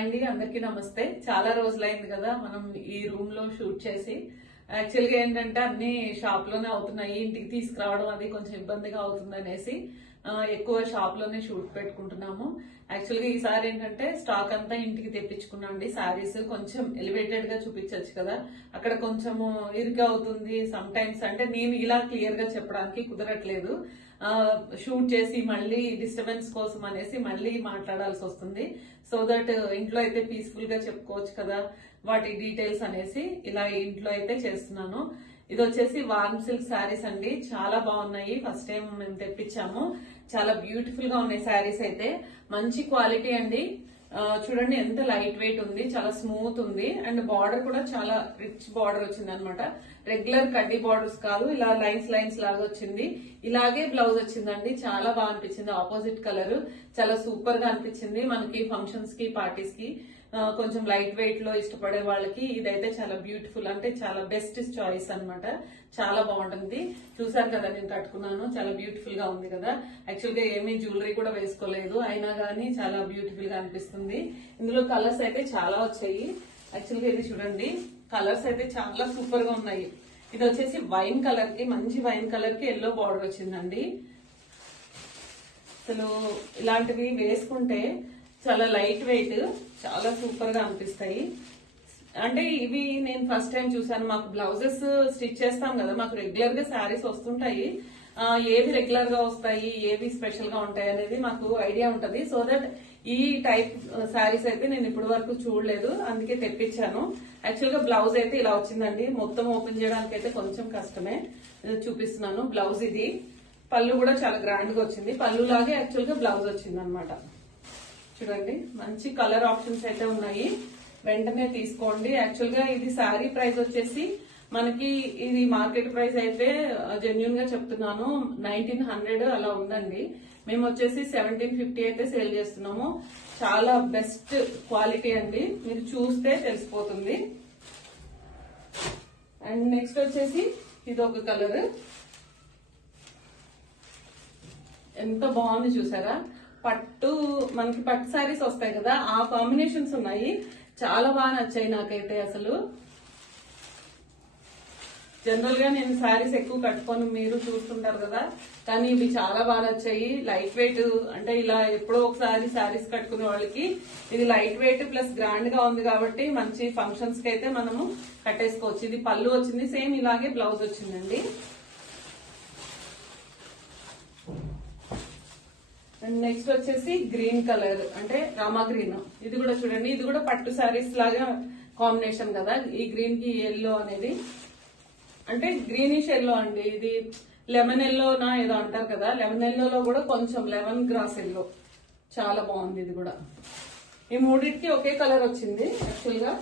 Hi అండి, అందరికీ నమస్తే. చాలా రోజులైంది కదా మనం ఈ రూమ్ లో షూట్ చేసి. యాక్చువల్గా ఏంటంటే అన్ని షాప్ లోనే అవుతున్నాయి, ఇంటికి తీసుకురావడం అది కొంచెం ఇబ్బందిగా అవుతుంది అనేసి ఎక్కువ షాప్ లోనే షూట్ పెట్టుకుంటున్నాము. యాక్చువల్గా ఈసారి ఏంటంటే స్టాక్ అంతా ఇంటికి తెప్పించుకున్నాం అండి. శారీస్ కొంచెం ఎలివేటెడ్ గా చూపించచ్చు కదా, అక్కడ కొంచెం ఇరుక అవుతుంది సమ్ టైమ్స్. అంటే నేను ఇలా క్లియర్ గా చెప్పడానికి కుదరట్లేదు, షూట్ చేసి మళ్ళీ డిస్టర్బెన్స్ కోసం అనేసి మళ్ళీ మాట్లాడాల్సి వస్తుంది. సో దట్ ఇంట్లో అయితే పీస్ఫుల్ గా చెప్పుకోవచ్చు కదా వాటి డీటెయిల్స్ అనేసి ఇలా ఇంట్లో అయితే చేస్తున్నాను. ఇది వచ్చేసి వార్మ్ సిల్క్ శారీస్ అండి, చాలా బాగున్నాయి. ఫస్ట్ టైం మేము తెప్పించాము, చాలా బ్యూటిఫుల్ గా ఉన్నాయి శారీస్ అయితే. మంచి క్వాలిటీ అండి. చూడండి ఎంత లైట్ వెయిట్ ఉంది, చాలా స్మూత్ ఉంది. అండ్ బార్డర్ కూడా చాలా రిచ్ బార్డర్ వచ్చింది అనమాట. రెగ్యులర్ కడ్డీ బార్డర్స్ కాదు, ఇలా లైన్స్ లైన్స్ లాగా వచ్చింది. ఇలాగే బ్లౌజ్ వచ్చిందండి, చాలా బాగా అనిపించింది. ఆపోజిట్ కలర్ చాలా సూపర్ గా అనిపించింది. మనకి ఫంక్షన్స్ కి పార్టీస్ కి కొంచెం లైట్ వెయిట్ లో ఇష్టపడే వాళ్ళకి ఇదైతే చాలా బ్యూటిఫుల్, అంటే చాలా బెస్ట్ చాయిస్ అనమాట. చాలా బాగుంటుంది. చూసారు కదా నేను కట్టుకున్నాను, చాలా బ్యూటిఫుల్ గా ఉంది కదా. యాక్చువల్ గా ఏమీ జ్యువెలరీ కూడా వేసుకోలేదు, అయినా గానీ చాలా బ్యూటిఫుల్ గా అనిపిస్తుంది. ఇందులో కలర్స్ అయితే చాలా వచ్చాయి. యాక్చువల్ గా ఇది చూడండి, కలర్స్ అయితే చాలా సూపర్ గా ఉన్నాయి. ఇది వచ్చేసి వైన్ కలర్ కి, మంచి వైన్ కలర్ కి ఎల్లో బార్డర్ వచ్చిందండి. అసలు ఇలాంటివి వేసుకుంటే చాలా లైట్ వెయిట్, చాలా సూపర్ గా అనిపిస్తాయి. అంటే ఇవి నేను ఫస్ట్ టైం చూసాను. మాకు బ్లౌజెస్ స్టిచ్ చేస్తాం కదా, మాకు రెగ్యులర్ గా శారీస్ వస్తుంటాయి. ఏవి రెగ్యులర్ గా వస్తాయి, ఏవి స్పెషల్ గా ఉంటాయి అనేది మాకు ఐడియా ఉంటది. సో దట్ ఈ టైప్ శారీస్ అయితే నేను ఇప్పటి వరకు చూడలేదు, అందుకే తెప్పించాను. యాక్చువల్ గా బ్లౌజ్ అయితే ఇలా వచ్చిందండి. మొత్తం ఓపెన్ చేయడానికి అయితే కొంచెం కష్టమే. చూపిస్తున్నాను బ్లౌజ్ ఇది. పళ్ళు కూడా చాలా గ్రాండ్ గా వచ్చింది, పళ్ళు లాగే యాక్చువల్ గా బ్లౌజ్ వచ్చింది అనమాట. చూడండి మంచి కలర్ ఆప్షన్స్ అయితే ఉన్నాయి, వెంటనే తీసుకోండి. యాక్చువల్ గా ఇది శారీ ప్రైస్ వచ్చేసి మనకి ఇది మార్కెట్ ప్రైస్ అయితే జెన్యున్ గా చెప్తున్నాను 1900 అలా ఉందండి. మేము వచ్చేసి 1750 అయితే సేల్ చేస్తున్నాము. చాలా బెస్ట్ క్వాలిటీ అండి, మీరు చూస్తే తెలిసిపోతుంది. అండ్ నెక్స్ట్ వచ్చేసి ఇది ఒక కలర్, ఎంత బాగుంది చూసారా. పట్టు, మనకి పట్టు శారీస్ వస్తాయి కదా, ఆ కాంబినేషన్స్ ఉన్నాయి. చాలా బాగా నచ్చాయి నాకైతే. అసలు జనరల్ గా నేను శారీస్ ఎక్కువ కట్టుకొని మీరు చూస్తుంటారు కదా, కానీ ఇవి చాలా బాగా నచ్చాయి. లైట్ వెయిట్, అంటే ఇలా ఎప్పుడో ఒకసారి శారీస్ కట్టుకునే వాళ్ళకి ఇది లైట్ వెయిట్ ప్లస్ గ్రాండ్ గా ఉంది కాబట్టి మంచి ఫంక్షన్స్ కి అయితే మనము కట్టేసుకోవచ్చు. ఇది పళ్ళు వచ్చింది, సేమ్ ఇలాగే బ్లౌజ్ వచ్చిందండి. అండ్ నెక్స్ట్ వచ్చేసి గ్రీన్ కలర్, అంటే రామా గ్రీన్. ఇది కూడా చూడండి, ఇది కూడా పట్టు శారీస్ లాగా కాంబినేషన్ కదా. ఈ గ్రీన్ కి ఎల్లో అనేది, అంటే గ్రీనిష్ ఎల్లో అండి. ఇది లెమన్ ఎల్లోనా ఏదో అంటారు కదా, లెమన్ ఎల్లోలో కూడా కొంచెం లెమన్ గ్రాస్ ఎల్లో, చాలా బాగుంది ఇది కూడా. ఈ మూడింటికి ఒకే కలర్ వచ్చింది యాక్చువల్ గా.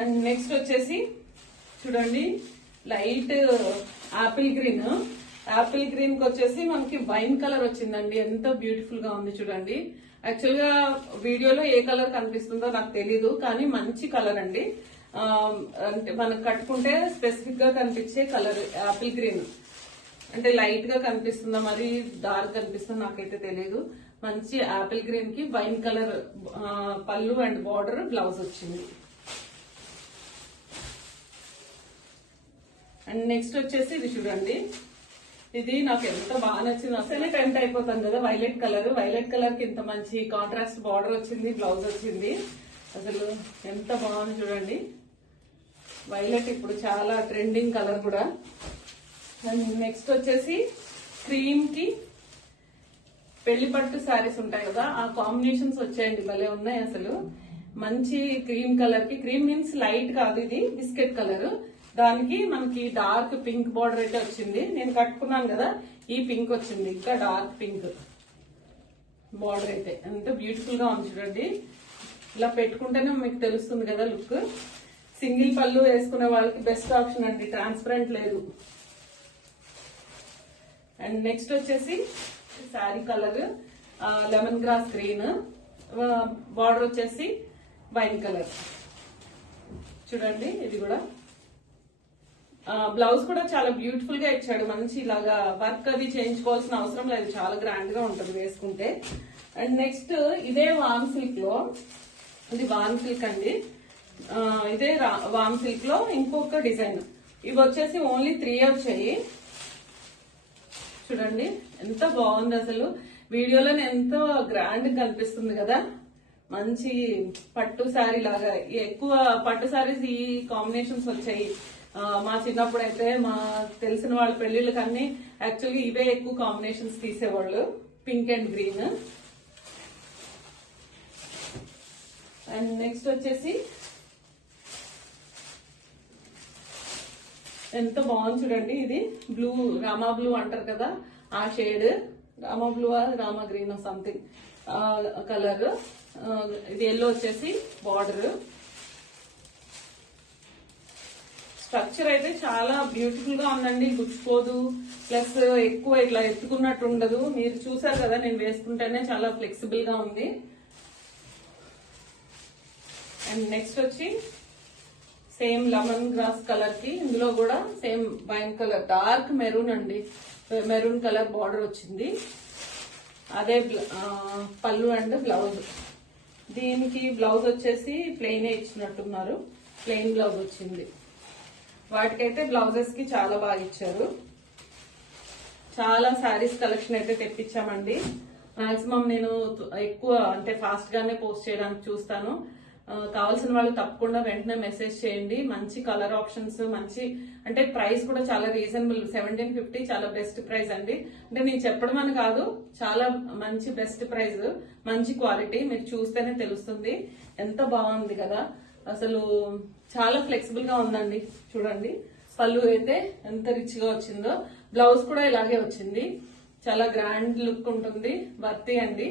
అండ్ నెక్స్ట్ వచ్చేసి చూడండి light apple green. Apple green కి వచ్చేసి మనకి వైన్ కలర్ వచ్చిందండి, ఎంత బ్యూటిఫుల్ గా ఉంది చూడండి. యాక్చువల్ గా వీడియోలో ఏ కలర్ కనిపిస్తుందో నాకు తెలీదు, కానీ మంచి కలర్ అండి. అంటే మనకు కట్టుకుంటే స్పెసిఫిక్ గా కనిపించే కలర్ ఆపిల్ గ్రీన్. అంటే లైట్ గా కనిపిస్తుందా మరి డార్క్ కనిపిస్తుందో నాకైతే తెలియదు. మంచి ఆపిల్ గ్రీన్ కి వైన్ కలర్ పళ్ళు అండ్ బార్డర్, బ్లౌజ్ వచ్చింది. అండ్ నెక్స్ట్ వచ్చేసి ఇది చూడండి, ఇది నాకు ఎంత బాగా నచ్చింది. అసలే టెంప్ట్ అయిపోతాను కదా, వైలెట్ కలర్. వైలెట్ కలర్ కి ఇంత మంచి కాంట్రాస్ట్ బార్డర్ వచ్చింది, బ్లౌజ్ వచ్చింది. అసలు ఎంత బాగుంది చూడండి. వైలెట్ ఇప్పుడు చాలా ట్రెండింగ్ కలర్ కూడా. అండ్ నెక్స్ట్ వచ్చేసి క్రీమ్ కి పెళ్లి పట్టు శారీస్ ఉంటాయి కదా, ఆ కాంబినేషన్స్ వచ్చాయండి, భలే ఉన్నాయి అసలు. మంచి క్రీమ్ కలర్ కి, క్రీమ్ మీన్స్ లైట్ కాదు, ఇది బిస్కెట్ కలర్. దానికి మనకి డార్క్ పింక్ బార్డర్ అయితే వచ్చింది. నేను కట్టుకున్నాను కదా, ఈ పింక్ వచ్చింది, ఇంకా డార్క్ పింక్ బార్డర్ అయితే ఎంత బ్యూటిఫుల్ గా ఉంది చూడండి. ఇలా పెట్టుకుంటేనే మీకు తెలుస్తుంది కదా లుక్. సింగిల్ పళ్ళు వేసుకునే వాళ్ళకి బెస్ట్ ఆప్షన్ అండి, ట్రాన్స్పరెంట్ లేదు. అండ్ నెక్స్ట్ వచ్చేసి sari colour lemon grass green, border వచ్చేసి వైన్ కలర్. చూడండి ఇది కూడా బ్లౌజ్ కూడా చాలా బ్యూటిఫుల్ గా ఇచ్చాడు. మంచి ఇలాగా వర్క్ అది చేయించుకోవాల్సిన అవసరం లేదు, చాలా గ్రాండ్ గా ఉంటుంది వేసుకుంటే. అండ్ నెక్స్ట్ ఇదే వామ్ సిల్క్ లో ఇది వాన్ సిల్క్ అండి. ఇదే వాన్ సిల్క్ లో ఇంకొక డిజైన్. ఇవి వచ్చేసి ఓన్లీ 3 వచ్చాయి. చూడండి ఎంత బాగుంది అసలు. వీడియోలో ఎంతో గ్రాండ్ కనిపిస్తుంది కదా. మంచి పట్టు శారీ లాగా. ఎక్కువ పట్టు శారీస్ ఈ కాంబినేషన్స్ వచ్చాయి. మా చిన్నప్పుడు అయితే మా తెలిసిన వాళ్ళ పెళ్లిళ్ళకి అన్ని యాక్చువల్గా ఇవే ఎక్కువ కాంబినేషన్స్ తీసేవాళ్ళు. Pink and green. And next వచ్చేసి ఎంత బాగుంది చూడండి. ఇది బ్లూ, రామా బ్లూ అంటారు కదా ఆ shade. Rama blue Rama green something colour. ఇది ఎల్లో వచ్చేసి బార్డర్. స్ట్రక్చర్ అయితే చాలా బ్యూటిఫుల్ గా ఉందండి. గుచ్చుకోదు, ప్లస్ ఎక్కువ ఇట్లా ఎత్తుకున్నట్టు ఉండదు. మీరు చూసారు కదా నేను వేసుకుంటేనే చాలా ఫ్లెక్సిబుల్ గా ఉంది. అండ్ నెక్స్ట్ వచ్చి సేమ్ లెమన్ గ్రాస్ కలర్ కి ఇందులో కూడా same wine colour, dark maroon అండి. మెరూన్ కలర్ బార్డర్ వచ్చింది. అదే పళ్ళు అండ్ బ్లౌజ్. దీనికి బ్లౌజ్ వచ్చేసి ప్లెయిన్ ఇచ్చినట్టున్నారు. ప్లెయిన్ బ్లౌజ్ వచ్చింది. వాటికైతే బ్లౌజెస్ కి చాలా బాగా ఇచ్చారు. చాలా శారీస్ కలెక్షన్ అయితే తెప్పించామండి. మాక్సిమం నేను ఎక్కువ అంటే ఫాస్ట్ గానే పోస్ట్ చేయడానికి చూస్తాను. కావాల్సిన వాళ్ళు తప్పకుండా వెంటనే మెసేజ్ చేయండి. మంచి కలర్ ఆప్షన్స్, మంచి అంటే ప్రైస్ కూడా చాలా రీజనబుల్. 1750 చాలా బెస్ట్ ప్రైస్ అండి. అంటే నేను చెప్పడం అని కాదు, చాలా మంచి బెస్ట్ ప్రైస్, మంచి క్వాలిటీ. మీరు చూస్తేనే తెలుస్తుంది. ఎంత బాగుంది కదా అసలు. చాలా ఫ్లెక్సిబుల్ గా ఉందండి. చూడండి పళ్ళు అయితే ఎంత రిచ్ గా వచ్చిందో. బ్లౌజ్ కూడా ఇలాగే వచ్చింది. చాలా గ్రాండ్ లుక్ ఉంటుంది. వర్తి అండి.